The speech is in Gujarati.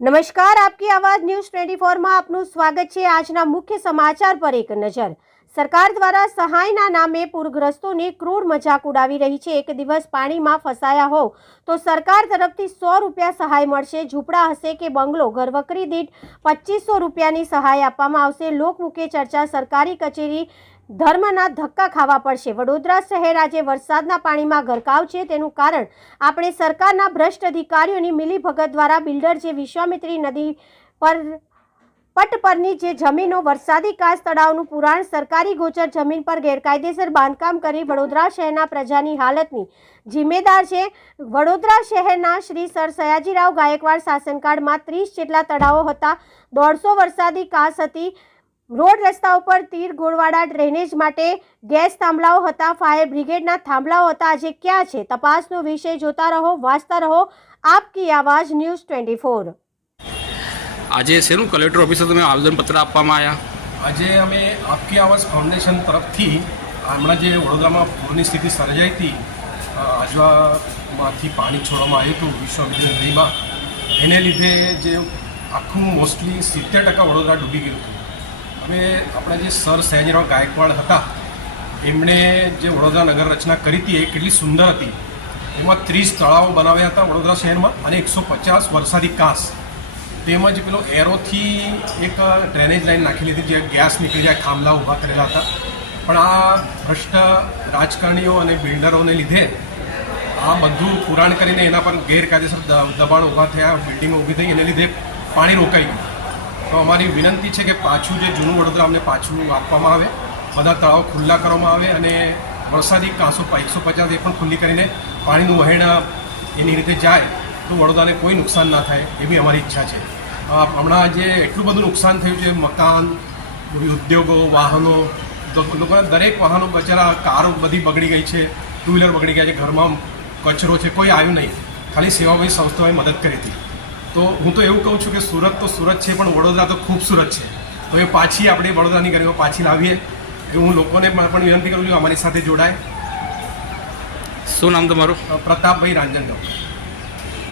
नमस्कार, आपकी आवाज न्यूज 24 में आपનું સ્વાગત છે। આજના મુખ્ય સમાચાર પર એક નજર। સરકાર દ્વારા સહાયના નામે પૂરગ્રસ્તોને ક્રૂર મજાક ઉડાવી રહી છે। એક દિવસ પાણીમાં ફસાયા હો તો સરકાર તરફથી 100 રૂપિયા સહાય મળશે। ઝૂંપડા હશે કે બંગલો, ઘરવકરી દીઠ 2500 રૂપિયાની સહાય આપવામાં આવશે। લોકમુખે ચર્ચા સરકારી કચેરી ધર્મના ધક્કા ખાવા પડશે। વડોદરા શહેર આજે વરસાદના પાણીમાં ગરકાવ છે। તેનું કારણ આપણે સરકારના ભ્રષ્ટ અધિકારીઓની મિલીભગત દ્વારા બિલ્ડર જે વિશ્વામિત્રી નદી પર પટ પરની જે જમીનો વરસાદી કાચ તળાવનું પુરાણ સરકારી ગોચર જમીન પર ગેરકાયદેસર બાંધકામ કરી વડોદરા શહેરના પ્રજાની હાલતની જિમ્મેદાર છે। વડોદરા શહેરના શ્રી સર સયાજીરાવ ગાયકવાડ શાસનકાળમાં 30 જેટલા તળાવો હતા। 150 વરસાદી કાચ હતી। रोड रस्ता पर तीर गोळवाड़ा ड्रेनेज माटे गैस थांभलाओ हता। फायर ब्रिगेडना थांभलाओ हता। आजे क्या छे तपासनो विषय जोता रहो, वांचता रहो। आपकी आवाज न्यूज 24। आज शेनु कलेक्टर ऑफिस में आवेदनपत्र आपवामां आव्या। आज अमे आपकी आवाज फाउंडेशन तरफथी हमणां जे वडोदरामां पूરની સ્થિતિ સર્જાઈ હતી, આજવામાંથી પાણી છોડવામાં આવ્યું હતું વિશ્વામિત્રી નદીમાં, એને લીધે જે આખું મોસ્ટલી 70% વડોદરા ડૂબી ગયું હતું। હવે આપણા જે સર સયાજીરાવ ગાયકવાડ હતા એમણે જે વડોદરા નગર રચના કરી હતી એ કેટલી સુંદર હતી। એમાં 30 તળાવો બનાવ્યા હતા વડોદરા શહેરમાં અને 150 વરસાદી કાંસ, તેમજ પેલો એરોથી એક ડ્રેનેજ લાઈન નાખેલી હતી જે ગેસ નીકળી જાય થાંભલા ઊભા કરેલા હતા। પણ આ ભ્રષ્ટ રાજકારણીઓ અને બિલ્ડરોને લીધે આ બધું પુરાણ કરીને એના પર ગેરકાયદેસર દબાણ ઊભા થયા, બિલ્ડિંગો ઊભી થઈ, એને લીધે પાણી રોકાઈ ગયું। તો અમારી વિનંતી છે કે પાછું જે જૂનું વડોદરા અમને પાછું આપવામાં આવે, બધા તળાવ ખુલ્લા કરવામાં આવે અને વરસાદી કાંસો 150 એ પણ ખુલ્લી કરીને પાણીનું વહેણ એની રીતે જાય તો વડોદરાને કોઈ નુકસાન ના થાય એવી અમારી ઈચ્છા છે। હમણાં જે એટલું બધું નુકસાન થયું છે, મકાન, ઉદ્યોગો, વાહનો, લોકોના દરેક વાહનો બચારા, કારો બધી બગડી ગઈ છે, ટુ વ્હીલર બગડી ગયા છે, ઘરમાં કચરો છે, કોઈ આવ્યું નહીં, ખાલી સેવાભાવી સંસ્થાઓએ મદદ કરી હતી। તો હું તો એવું કહું છું કે સુરત તો સુરત છે પણ વડોદરા તો ખૂબસૂરત છે। તો એ પાછી આપણે વડોદરાની ગરીબો પાછી લાવીએ એ હું લોકોને પણ વિનંતી કરું છું અમારી સાથે જોડાય। શું નામ તમારું? પ્રતાપભાઈ રાંજણગઢ।